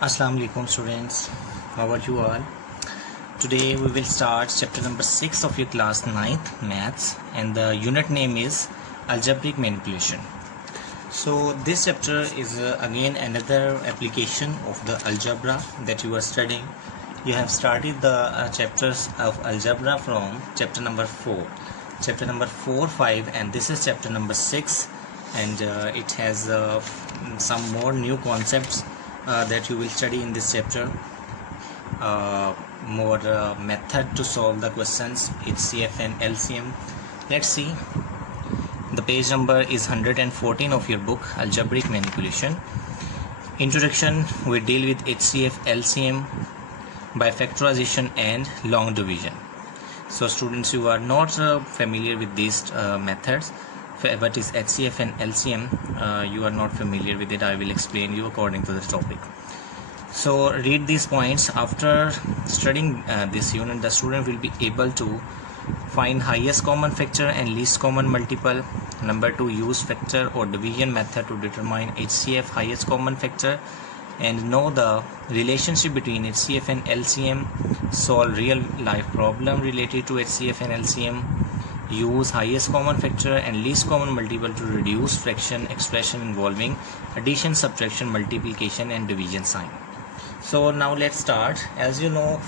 Assalamu alaikum students, how are you all? Today we will start chapter number 6 of your class 9th maths, and the unit name is Algebraic manipulation. So this chapter is again another application of the algebra that you are studying. You have started the chapters of algebra from chapter number 4, 5, and this is chapter number 6, and it has some more new concepts that you will study in this chapter. More method to solve the questions, HCF and LCM. Let's see. The page number is 114 of your book, Algebraic Manipulation. Introduction, we deal with HCF, LCM, by factorization and long division. So students, you are not familiar with these methods, but is HCF and LCM, you are not familiar with it. I will explain you according to the topic. So read these points. After studying this unit, the student will be able to find highest common factor and least common multiple. Number 2, use factor or division method to determine HCF, highest common factor, and know the relationship between HCF and LCM. Solve real life problem related to HCF and LCM. Use highest common factor and least common multiple to reduce fraction expression involving addition, subtraction, multiplication, and division sign. So now let's start. As you know,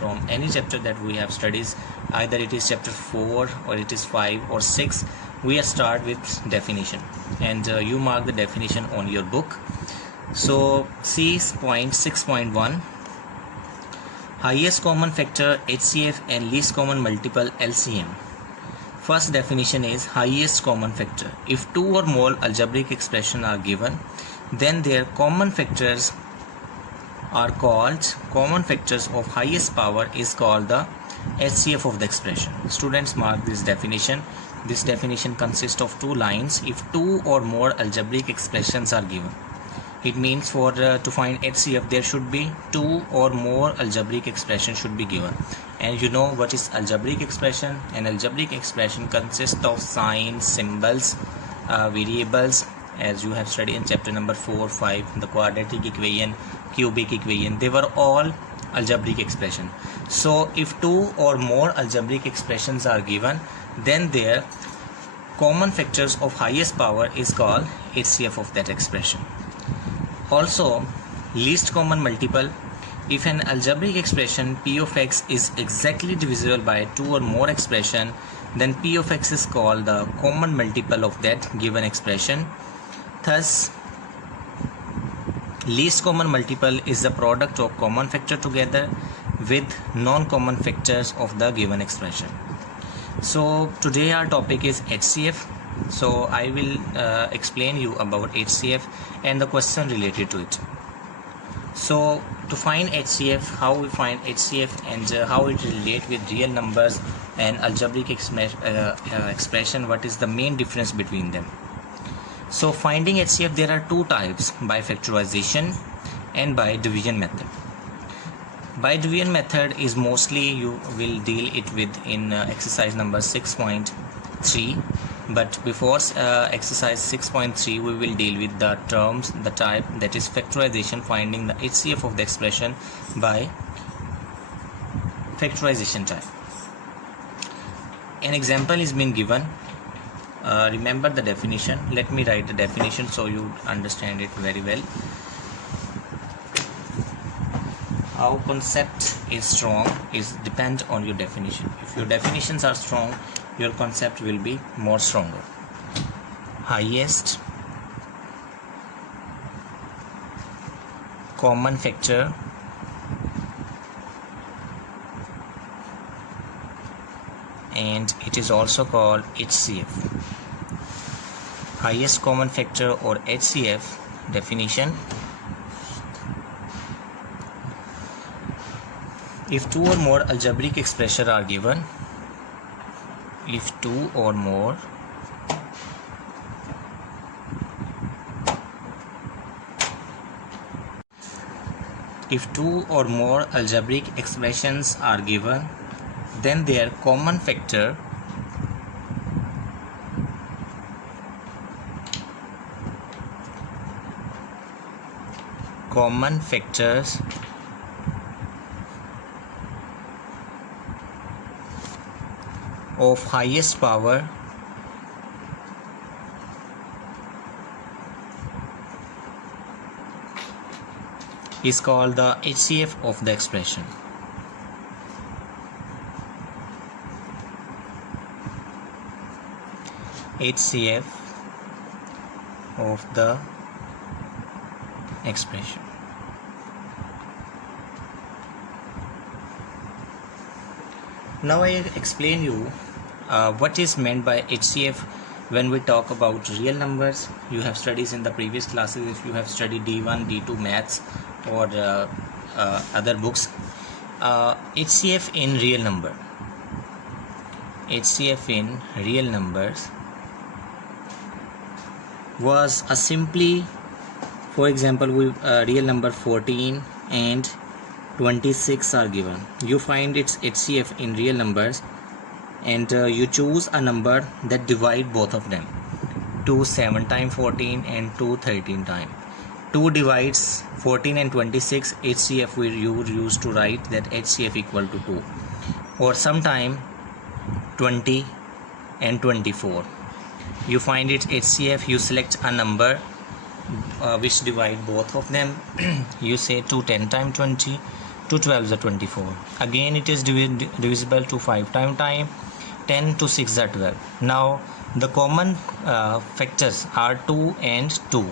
from any chapter that we have studied, either it is chapter 4 or it is 5 or 6, we start with definition, and you mark the definition on your book. So see point 6.1, highest common factor HCF and least common multiple LCM. First definition is highest common factor. If two or more algebraic expressions are given, then their common factors are called common factors of highest power is called the HCF of the expression. Students, mark this definition. This definition consists of two lines. If two or more algebraic expressions are given, it means for to find HCF there should be two or more algebraic expressions should be given. And you know what is algebraic expression? An algebraic expression consists of signs, symbols, variables, as you have studied in chapter number 4, 5, the quadratic equation, cubic equation. They were all algebraic expression. So if two or more algebraic expressions are given, then their common factors of highest power is called HCF of that expression. Also, least common multiple. If an algebraic expression P of x is exactly divisible by two or more expression, then P of x is called the common multiple of that given expression. Thus, least common multiple is the product of common factor together with non-common factors of the given expression. So today our topic is HCF. So I will explain you about HCF and the question related to it. So to find HCF, how we find HCF and how it relate with real numbers and algebraic expression, what is the main difference between them. So finding HCF, there are two types, by factorization and by division method. By division method is mostly you will deal it with in exercise number 6.3, but before exercise 6.3 we will deal with the terms, the type, that is factorization, finding the HCF of the expression by factorization type. An example is being given. Remember the definition. Let me write the definition so you understand it very well. How concept is strong is depend on your definition. If your definitions are strong, your concept will be more stronger. Highest common factor and it is also called HCF. Highest common factor or HCF definition. If two or more algebraic expressions are given, if two or more algebraic expressions are given, then their common factor common factors of highest power is called the HCF of the expression. HCF of the expression. Now I explain you what is meant by HCF when we talk about real numbers. You have studies in the previous classes if you have studied D1, D2 maths or other books. HCF in real number. HCF in real numbers was a simply, for example, real number 14 and 26 are given. You find its HCF in real numbers and you choose a number that divide both of them. 2 7 times 14 and 2 13 times. 2 divides 14 and 26. HCF we use to write that HCF equal to 2. Or sometime 20 and 24. You find its HCF, you select a number which divide both of them. You say 2 10 times 20, 2 12 is 24. Again it is divisible to 5 times 10 to 6 is 12. Now the common factors are 2 and 2.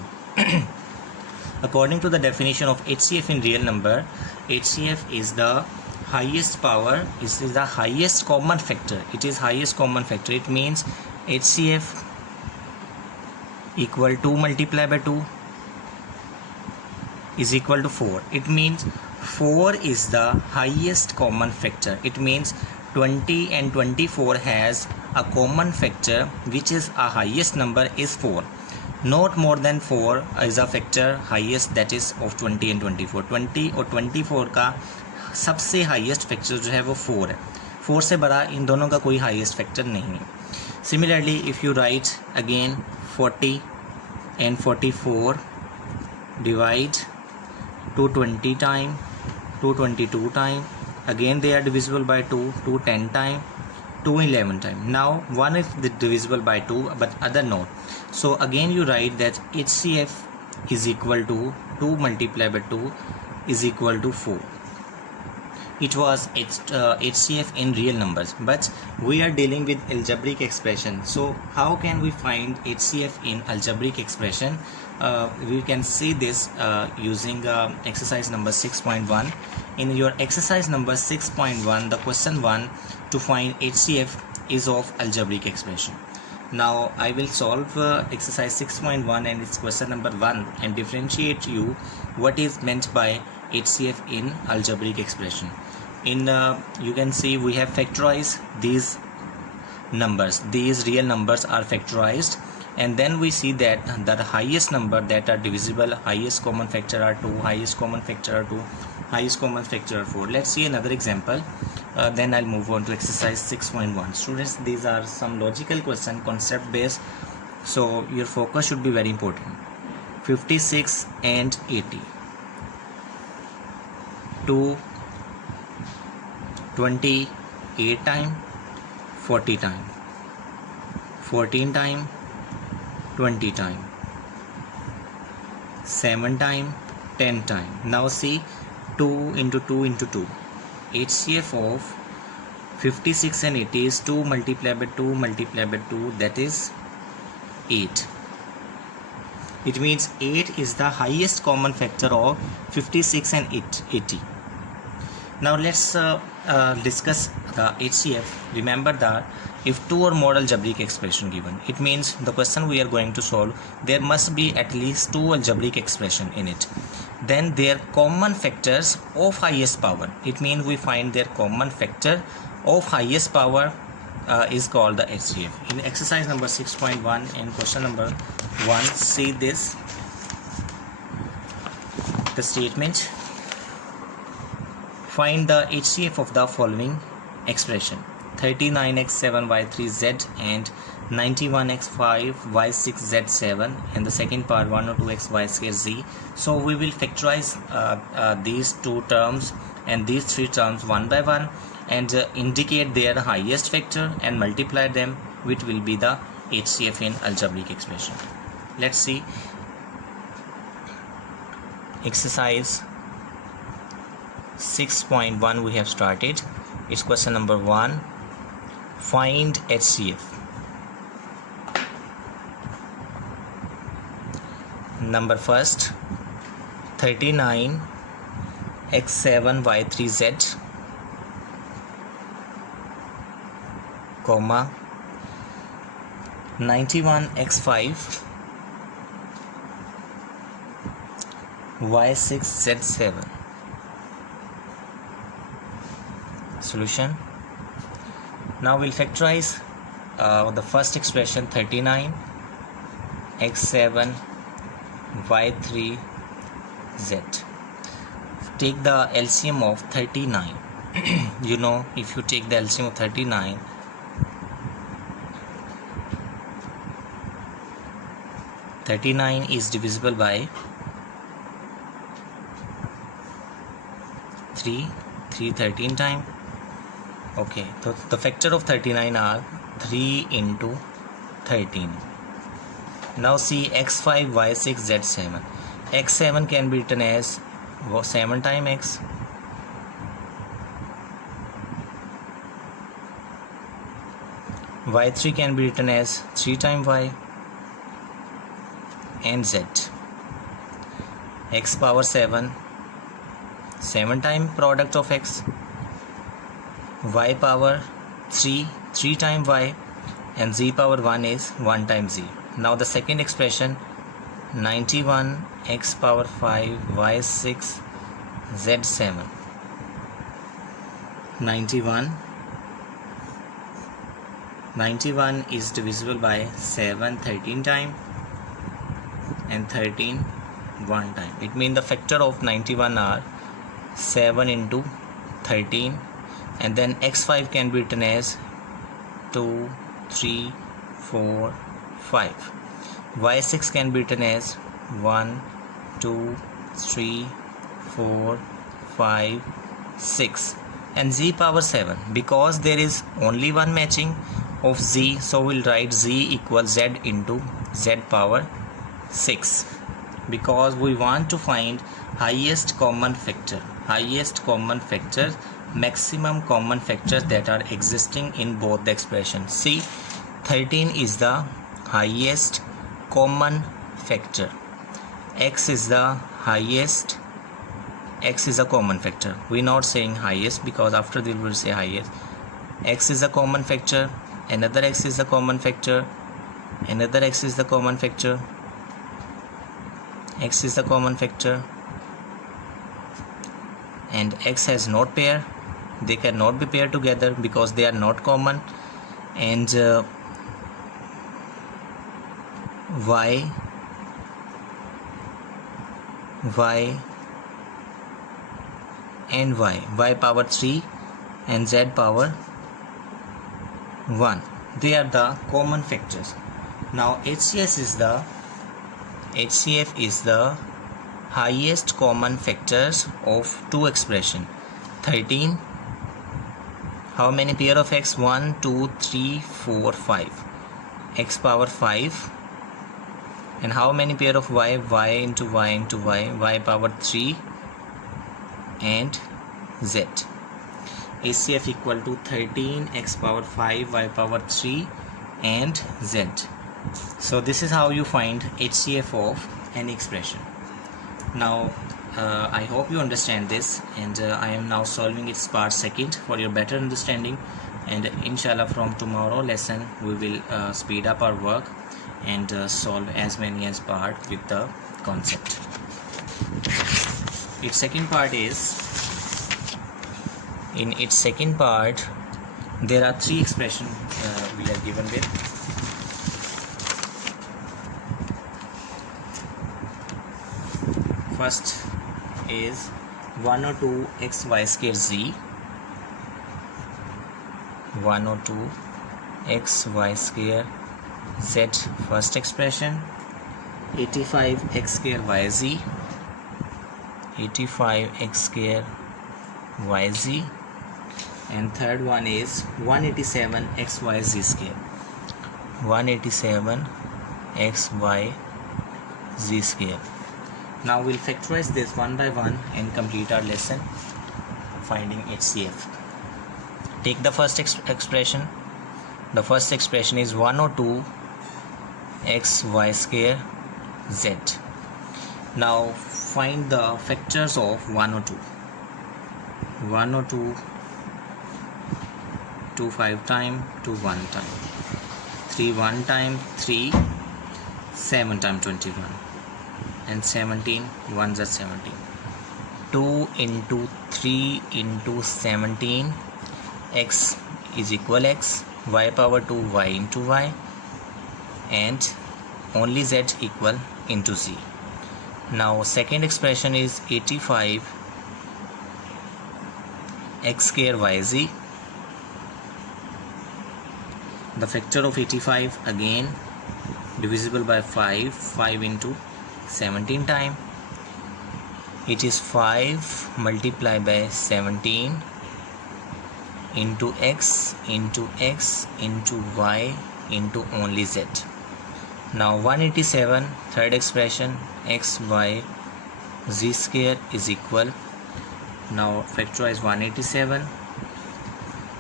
According to the definition of HCF in real number, HCF is the highest power, is the highest common factor. It is highest common factor. It means HCF equal 2 multiplied by 2 is equal to 4. It means 4 is the highest common factor. It means 20 and 24 has a common factor which is a highest number is 4. Not more than 4 is a factor highest, that is of 20 and 24. 20 और 24 का सबसे highest factor जो है वो 4 है. 4 से बड़ा इन दोनों का कोई हाईएस्ट फैक्टर नहीं है. Similarly, if you write again 40 and 44 divide 220 time, 222 time, again they are divisible by 2, 210 time, 211 time. Now one is divisible by 2 but other not. So again you write that HCF is equal to 2 multiplied by 2 is equal to 4. It was HCF in real numbers, but we are dealing with algebraic expression. So how can we find HCF in algebraic expression? We can see this using exercise number 6.1. In your exercise number 6.1, the question 1 to find HCF is of algebraic expression. Now I will solve exercise 6.1 and its question number 1 and differentiate you what is meant by HCF in algebraic expression. In you can see we have factorized these numbers. These real numbers are factorized, and then we see that the highest number that are divisible, highest common factor are 2, highest common factor are 2, highest common factor are 4. Let's see another example. Then I'll move on to exercise 6.1. Students, these are some logical question, concept based, so your focus should be very important. 56 and 80, 2 28 time, 40 time, 14 time, 20 time, 7 time, 10 time. Now see 2 into 2 into 2. HCF of 56 and 80 is 2 multiplied by 2 multiplied by 2, that is 8. It means 8 is the highest common factor of 56 and 80. Now let's discuss the HCF. Remember that if 2 or more algebraic expression given, it means the question we are going to solve, there must be at least 2 algebraic expression in it. Then their common factors of highest power, it means we find their common factor of highest power is called the HCF. In exercise number 6.1 and question number 1, see this, the statement. Find the HCF of the following expression: 39x7y3z and 91x5 y6 z7, and the second part 102x y square z. So we will factorize these two terms and these three terms one by one, and indicate their highest factor and multiply them, which will be the HCF in algebraic expression. Let's see exercise 6.1. we have started. It's question number 1. Find HCF. Number first, 39 x7 y3z, comma 91 x5 y6 z7. Solution. Now we'll factorize the first expression, 39 x7 y3 z. Take the LCM of 39. You know, if you take the LCM of 39, is divisible by 3 13 times. Okay, so the factor of 39 are 3 into 13. Now see x5 y6 z7. x7 can be written as 7 times x, y3 can be written as 3 times y, and z x power 7 times product of x, y power 3 times y, and z power 1 is 1 times z. Now the second expression, 91 x power 5 y6 z7. 91 is divisible by 7 13 times and 13 1 time. It means the factor of 91 are 7 into 13, and then x5 can be written as 2 3 4 5. y6 can be written as 1 2 3 4 5 6, and z power 7. Because there is only one matching of z, so we'll write z equals z into z power 6, because we want to find highest common factor, maximum common factors that are existing in both the expressions. See, 13 is the highest common factor, x is a common factor. We're not saying highest because after this we'll say highest. X is a common factor, another x is a common factor, another x is the common factor, x is the common factor, and x has not pair. They cannot be paired together because they are not common. And y and y power 3 and z power 1, they are the common factors. Now HCF is the highest common factors of two expression. 13, how many pair of x? 1 2 3 4 5, x power 5. And how many pair of y? Y into y into y power 3 and z. HCF equal to 13 x power 5 y power 3 and z. So this is how you find HCF of an expression. Now I hope you understand this, and I am now solving its part second for your better understanding, and inshallah from tomorrow lesson we will speed up our work and solve as many as part with the concept. Its second part is, in its second part there are three expressions we are given with. First is 102 x y square z, 102 x y square z first expression, 85x square yz, 85x square yz, and third one is 187xyz square, 187xyz square. Now we'll factorize this one by one and complete our lesson finding HCF. Take the first expression. The first expression is 102 xy square z. Now find the factors of 102. 102 2 5 time, 2 1 time, 3 1 time, 3 7 time 21, and 17 1s are 17. 2 into 3 into 17, x is equal x, y power 2 y into y, and only z equal into z. Now second expression is 85 x square yz. The factor of 85 again divisible by 5, 5 into 17 time. It is 5 multiplied by 17 into x into x into y into only z. Now 187 third expression, x y z square is equal. Now factorize 187.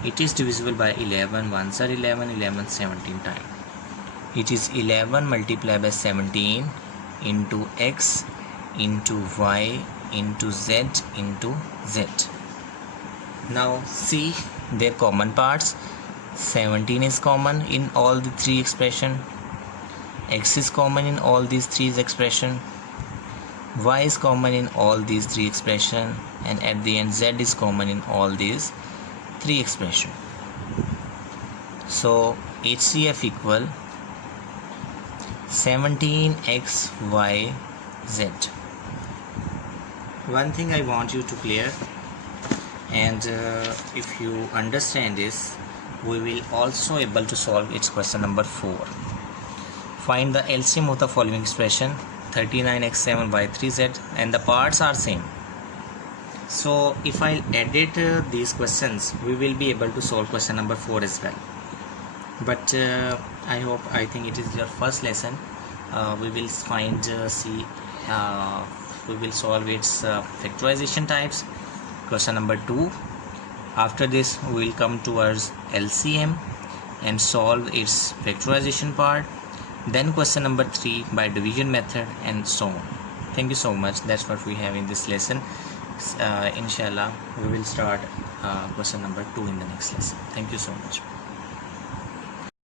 It is divisible by 11, 1s are 11, 11 17 time. It is 11 multiplied by 17 into x into y into z into z. Now see their common parts. 17 is common in all the three expression, x is common in all these three expression, y is common in all these three expression, and at the end z is common in all these three expression. So HCF equal 17xyz. One thing I want you to clear, and if you understand this, we will also able to solve its question number 4. Find the LCM of the following expression, 39x7y3z, and the parts are same. So if I edit these questions, we will be able to solve question number 4 as well. But I think it is your first lesson. We will find we will solve its factorization types, question number 2. After this we will come towards LCM and solve its factorization part, then question number 3 by division method, and so on. Thank you so much. That's what we have in this lesson. Inshallah we will start question number 2 in the next lesson. Thank you so much.